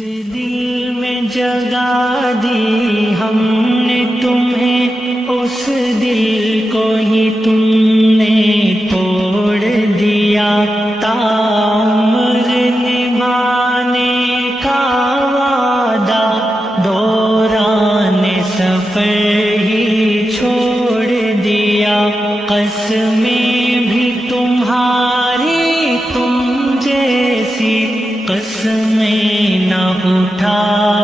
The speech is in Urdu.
دل میں جگہ دی ہم نے تمہیں، اس دل کو ہی تم نے توڑ دیا، تاعمر نبھانے کا وعدہ دوران سفر ہی چھوڑ دیا، قسمیں بھی تمہاری تم جیسی قسمیں نہ اٹھا